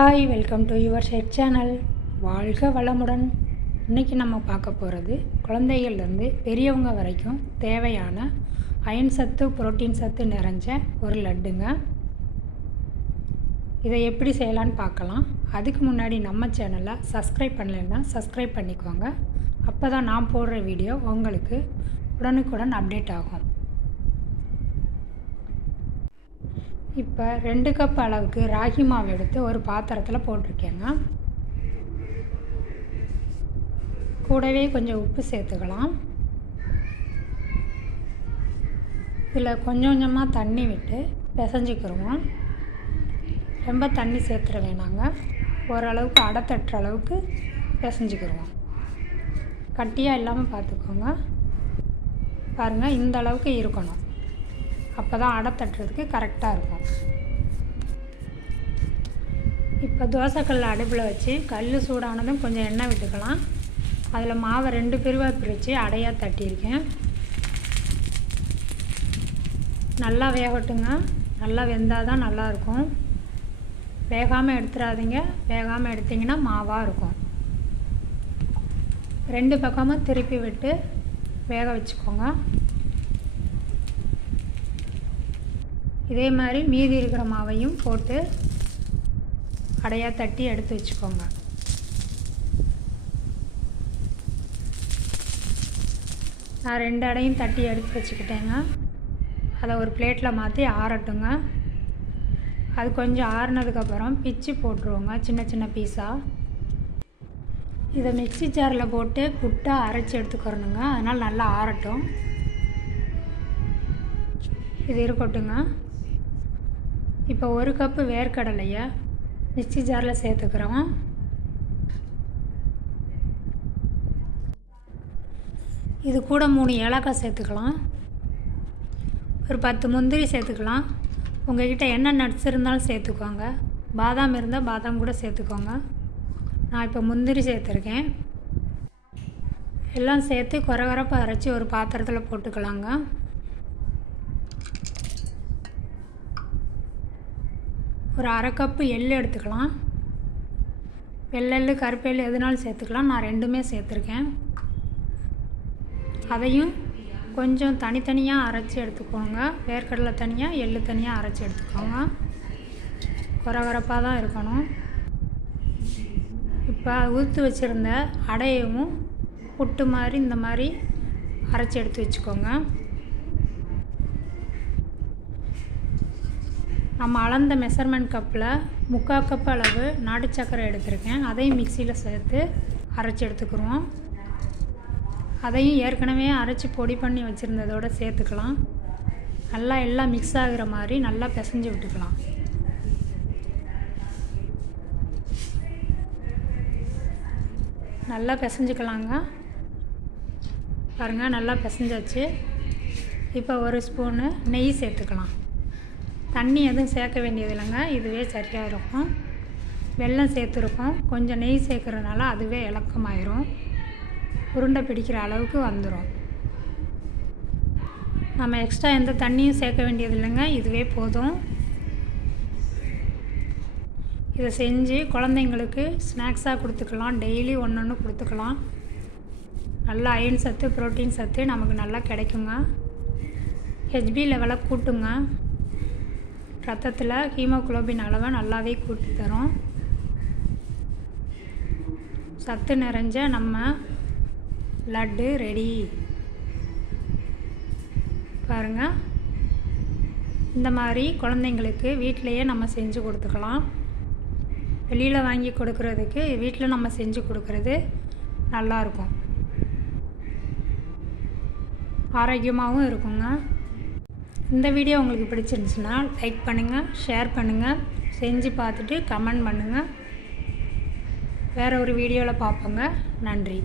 Hi, welcome to your shed channel. வாழ்க வளமுடன். இன்றைக்கி நம்ம பார்க்க போகிறது குழந்தைகள்லேருந்து பெரியவங்க வரைக்கும் தேவையான அயன் சத்து, புரோட்டீன் சத்து நிறைஞ்ச ஒரு லட்டுங்க. இதை எப்படி செய்யலான்னு பார்க்கலாம். அதுக்கு முன்னாடி நம்ம சேனலை சப்ஸ்கிரைப் பண்ணலைன்னா சப்ஸ்கிரைப் பண்ணிக்கோங்க. அப்போ தான் நான் போடுற வீடியோ உங்களுக்கு உடனுக்குடன் அப்டேட் ஆகும். இப்போ 2 கப் அளவுக்கு ராகி மாவு எடுத்து ஒரு பாத்திரத்தில் போட்டிருக்கேங்க. கூடவே கொஞ்சம் உப்பு சேர்த்துக்கலாம். இதில் கொஞ்சம் கொஞ்சமாக தண்ணி விட்டு பிசைஞ்சிக்கிடுவோம். ரொம்ப தண்ணி சேர்த்துட வேணாங்க. ஓரளவுக்கு அடை தட்டுற அளவுக்கு பிசைஞ்சிக்கிடுவோம். கட்டியாக இல்லாமல் பார்த்துக்கோங்க. பாருங்கள், இந்த அளவுக்கு இருக்கணும். அப்போ தான் அடை தட்டுறதுக்கு கரெக்டாக இருக்கும். இப்போ தோசைக்கல் அடுப்பில் வச்சு கல் சூடானதும் கொஞ்சம் எண்ணெய் விட்டுக்கலாம். அதில் மாவை 2 பிரிவாக பிரித்து அடையாக தட்டியிருக்கேன். நல்லா வேகட்டுங்க. நல்லா வெந்தால் தான் நல்லாயிருக்கும். வேகாமல் எடுத்துடாதீங்க. வேகாமல் எடுத்திங்கன்னா மாவாக இருக்கும். 2 பக்கமும் திருப்பி விட்டு வேக வச்சுக்கோங்க. இதே மாதிரி மீதி இருக்கிற மாவையும் போட்டு அடையாக தட்டி எடுத்து வச்சுக்கோங்க. நான் 2 அடையும் தட்டி எடுத்து வச்சுக்கிட்டேங்க. அதை ஒரு பிளேட்டில் மாற்றி ஆறட்டுங்க. அது கொஞ்சம் ஆறுனதுக்கப்புறம் பிச்சு போட்டுருவோங்க, சின்ன சின்ன பீஸாக. இதை மிக்ஸி ஜாரில் போட்டு புட்டாக அரைச்சி எடுத்துக்கிறணுங்க. அதனால் நல்லா ஆறட்டும். இது இருக்கட்டுங்க. இப்போ 1 கப்பு வேர்க்கடலையை மிக்ஸி ஜாரில் சேர்த்துக்கிறோம். இது கூட 3 ஏலக்காய் சேர்த்துக்கலாம். ஒரு 10 முந்திரி சேர்த்துக்கலாம். உங்கள்கிட்ட என்ன நட்ஸ் இருந்தாலும் சேர்த்துக்கோங்க. பாதாம் இருந்தால் பாதாம் கூட சேர்த்துக்கோங்க. நான் இப்போ முந்திரி சேர்த்துருக்கேன். எல்லாம் சேர்த்து கொரகொரப்பாக அரைச்சி ஒரு பாத்திரத்தில் போட்டுக்கலாங்க. ஒரு 1/2 கப்பு எள் எடுத்துக்கலாம். வெள்ளெள்ளு, கருப்பெள்ளு எதுனாலும் சேர்த்துக்கலாம். நான் 2மே சேர்த்துருக்கேன். அதையும் கொஞ்சம் தனித்தனியாக அரைச்சி எடுத்துக்கோங்க. வேர்க்கடலை தனியாக, எள் தனியாக அரைச்சி எடுத்துக்கோங்க. கொரகொரப்பாக தான் இருக்கணும். இப்போ ஊற்றி வச்சுருந்த அடையவும் புட்டு மாதிரி இந்த மாதிரி அரைச்சி எடுத்து வச்சுக்கோங்க. நம்ம அளந்த மெஷர்மெண்ட் கப்பில் 3/4 கப் அளவு நாட்டு சர்க்கரை எடுத்திருக்கேன். அதையும் மிக்சியில் சேர்த்து அரைச்சி எடுத்துக்கிடுவோம். அதையும் ஏற்கனவே அரைச்சி பொடி பண்ணி வச்சுருந்ததோடு சேர்த்துக்கலாம். நல்லா எல்லாம் மிக்ஸ் ஆகிற மாதிரி நல்லா பிசைஞ்சு விட்டுக்கலாம். நல்லா பிசைஞ்சுக்கலாங்க. பாருங்கள், நல்லா பிசைஞ்சாச்சு. இப்போ 1 ஸ்பூனு நெய் சேர்த்துக்கலாம். தண்ணி எதுவும் சேர்க்க வேண்டியது இல்லைங்க. இதுவே சரியாக இருக்கும். வெல்லம் சேர்த்துருக்கோம். கொஞ்சம் நெய் சேர்க்குறதுனால அதுவே இலக்கமாயிரும். உருண்டை பிடிக்கிற அளவுக்கு வந்துடும். நம்ம எக்ஸ்ட்ரா எந்த தண்ணியும் சேர்க்க வேண்டியது இல்லைங்க. இதுவே போதும். இதை செஞ்சு குழந்தைங்களுக்கு ஸ்நாக்ஸாக கொடுத்துக்கலாம். டெய்லி ஒன்று கொடுத்துக்கலாம். நல்லா அயன் சத்து, புரோட்டீன் சத்து நமக்கு நல்லா கிடைக்குங்க. ஹெச்பி லெவலை கூட்டுங்க. ரத்தத்தில் ஹீமோகுளோபின் அளவை நல்லாவே கூட்டி தரும். சத்து நிறைஞ்ச நம்ம லட்டு ரெடி. பாருங்கள், இந்த மாதிரி குழந்தைங்களுக்கு வீட்டிலையே நம்ம செஞ்சு கொடுத்துக்கலாம். வெளியில் வாங்கி கொடுக்குறதுக்கு வீட்டில் நம்ம செஞ்சு கொடுக்குறது நல்லாயிருக்கும். ஆரோக்கியமாகவும் இருக்குங்க. இந்த வீடியோ உங்களுக்கு பிடிச்சிருந்துச்சுன்னா லைக் பண்ணுங்கள், ஷேர் பண்ணுங்கள், செஞ்சு பார்த்துட்டு கமெண்ட் பண்ணுங்கள். வேறு ஒரு வீடியோவில் பார்ப்போங்க. நன்றி.